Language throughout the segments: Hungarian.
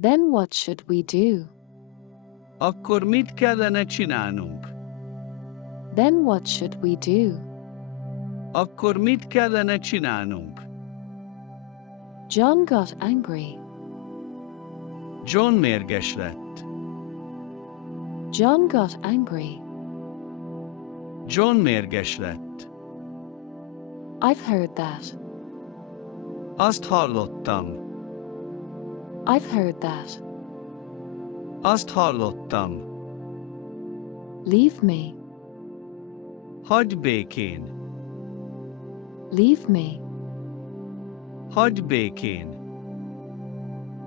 Then what should we do? Akkor mit kellene csinálnunk? Then what should we do? Akkor mit kellene csinálnunk? John got angry. John mérges lett. John got angry. John mérges lett. I've heard that. Azt hallottam. I've heard that. Azt hallottam. Leave me. Hagyj békén. Leave me. Hagyj békén.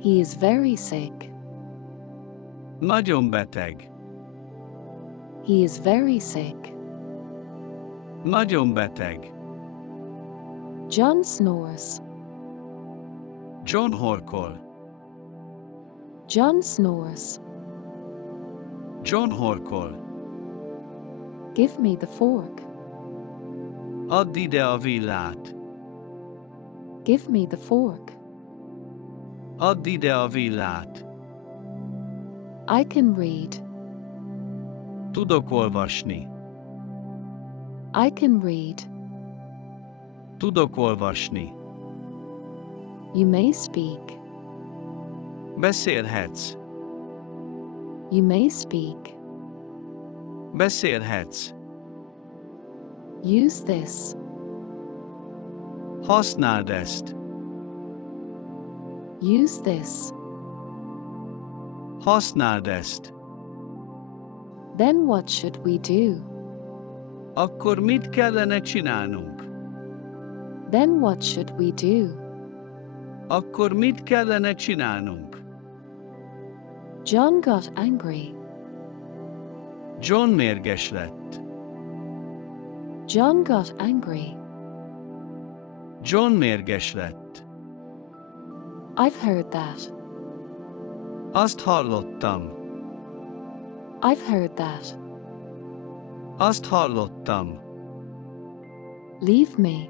He is very sick. Nagyon beteg. He is very sick. Nagyon beteg. John snores. John horkol. John snores. John horkol. Give me the fork. Add ide a villát. Give me the fork. Add ide a villát. I can read. Tudok olvasni. I can read. Tudok olvasni. You may speak. Beszélhetsz. You may speak. Beszélhetsz. Use this. Használd ezt. Use this. Használd ezt. Then what should we do? Akkor mit kellene csinálnunk? Then what should we do? Akkor mit kellene csinálnunk? John got angry. John mérges lett. John got angry. John mérges lett. I've heard that. Azt hallottam. I've heard that. Azt hallottam. Leave me.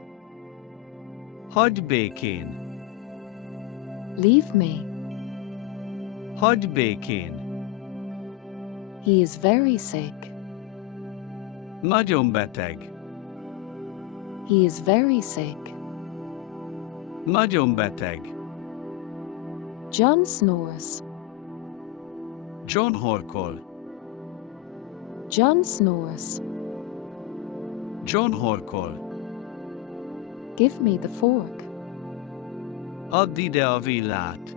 Hagyj békén. Leave me. Hagyj békén. He is very sick. Nagyon beteg. He is very sick. Nagyon beteg. John snores. John horkol. John snores. John horkol. Give me the fork. Add ide a villát.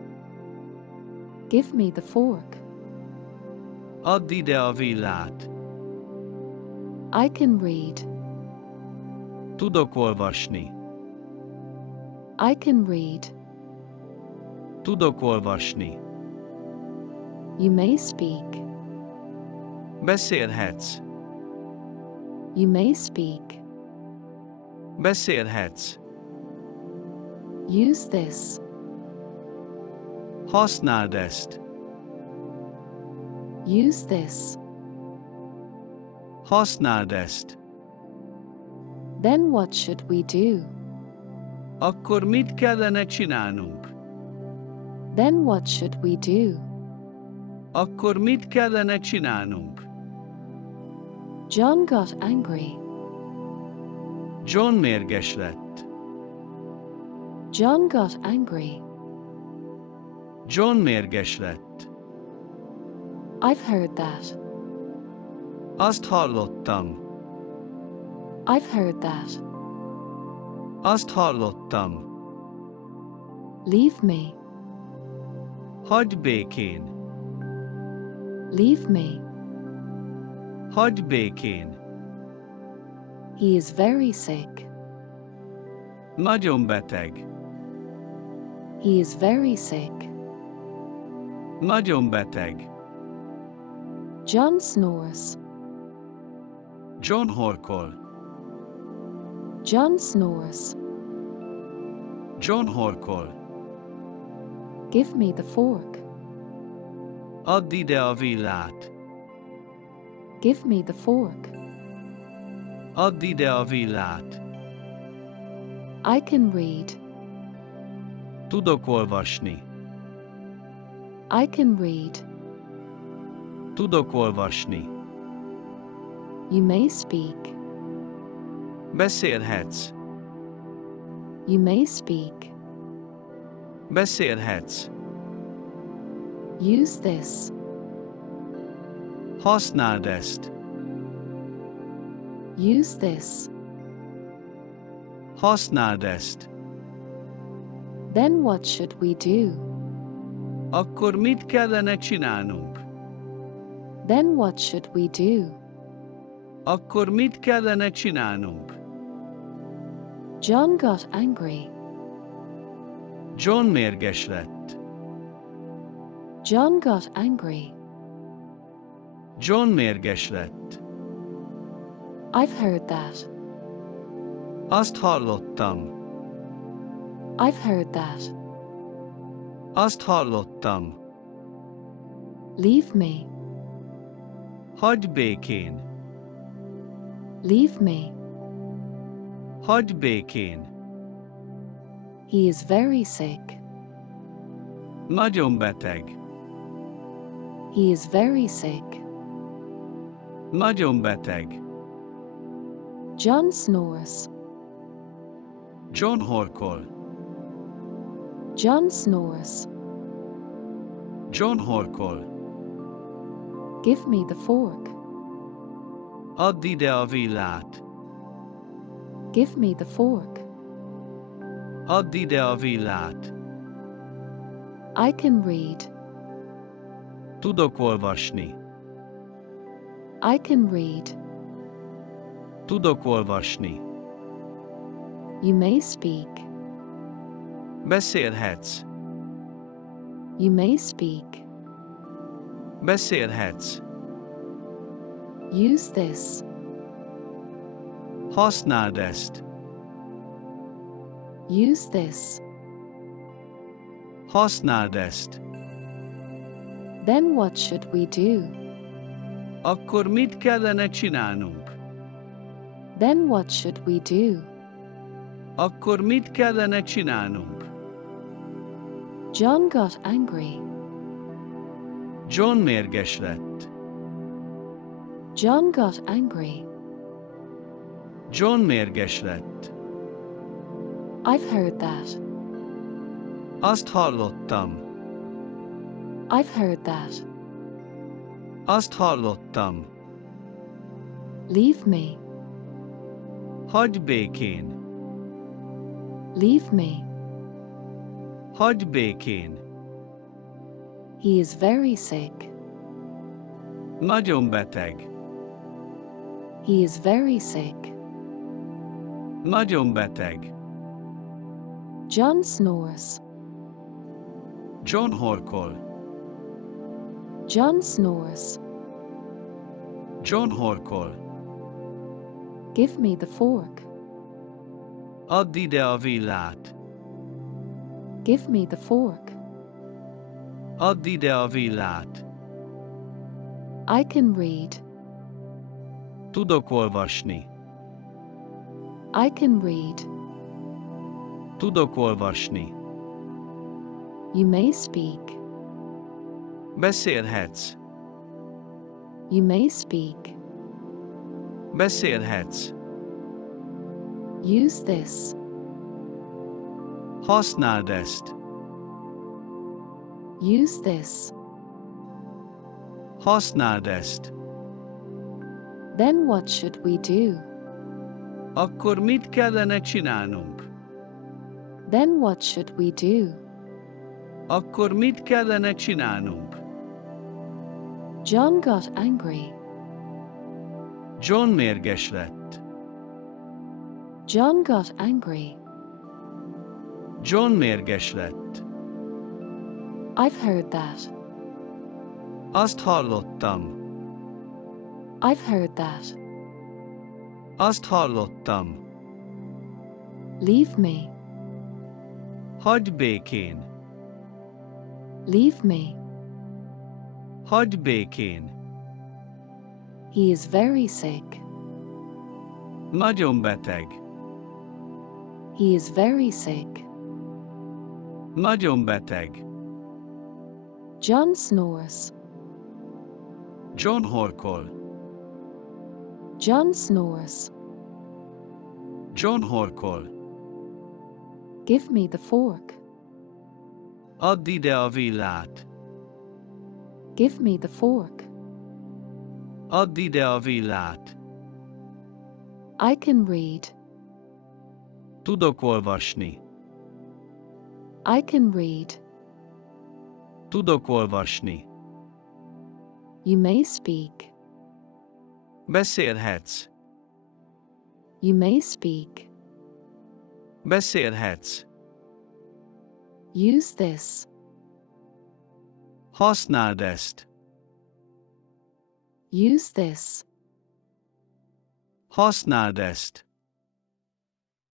Give me the fork. Add ide a villát. I can read. Tudok olvasni. I can read. Tudok olvasni. You may speak. Beszélhetsz. You may speak. Beszélhetsz. Use this. Használd ezt. Use this. Használd ezt. Then what should we do? Akkor mit kellene csinálnunk? Then what should we do? Akkor mit kellene csinálnunk? John got angry. John mérges lett. John got angry. John mérges lett. I've heard that. Azt hallottam. I've heard that. Azt hallottam. Leave me. Hagyj békén. Leave me. Hagyj békén. He is very sick. Nagyon beteg. He is very sick. Nagyon beteg. John snores. John horkol. John snores. John horkol. Give me the fork. Add ide a villát. Give me the fork. Add ide a villát. I can read. Tudok olvasni. I can read. Tudok olvasni. You may speak. Beszélhetsz. You may speak. Beszélhetsz. Use this. Használd ezt. Use this. Használd ezt. Then what should we do? Akkor mit kellene csinálnunk? Then what should we do? Akkor mit kellene csinálnunk? John got angry. John mérges lett. John got angry. John mérges lett. I've heard that. Azt hallottam. I've heard that. Azt hallottam. Leave me. Hagyj békén. Leave me. Hagyj békén. He is very sick. Nagyon beteg. He is very sick. Nagyon beteg. John snores. John horkol. John snores. John horkol. Give me the fork. Add ide a villát. Give me the fork. Add ide a villát. I can read. Tudok olvasni. I can read. Tudok olvasni. You may speak. Beszélhetsz. You may speak. Beszélhetsz. Use this. Használd ezt. Use this. Használd ezt. Then what should we do? Akkor mit kellene csinálnunk? Then what should we do? Akkor mit kellene csinálnunk? John got angry. John mérges lett. John got angry. John mérges lett. I've heard that. Azt hallottam. I've heard that. Azt hallottam. Leave me. Hagyj békén. Leave me. Hagyj békén. He is very sick. Nagyon beteg. He is very sick. Nagyon beteg. John snores. John horkol. John snores. John horkol. Give me the fork. Add ide a villát. Give me the fork. Add ide a villát. I can read. Tudok olvasni. I can read. Tudok olvasni. You may speak. Beszélhetsz. You may speak. Beszélhetsz. Use this. Használd ezt. Use this. Használd ezt. Then what should we do? Akkor mit kellene csinálnunk? Then what should we do? Akkor mit kellene csinálnunk? John got angry. John mérges lett. John got angry. John mérges lett. I've heard that. Azt hallottam. I've heard that. Azt hallottam. Leave me. Hagyj békén. Leave me. Hagyj békén. He is very sick. Nagyon beteg. He is very sick. Nagyon beteg. John snores. John horkol. John snores. John horkol. Give me the fork. Add ide a villát. Give me the fork. Add ide a villát. I can read. Tudok olvasni. I can read. Tudok olvasni. You may speak. Beszélhetsz. You may speak. Beszélhetsz. Use this. Használd ezt. Use this. Használd ezt.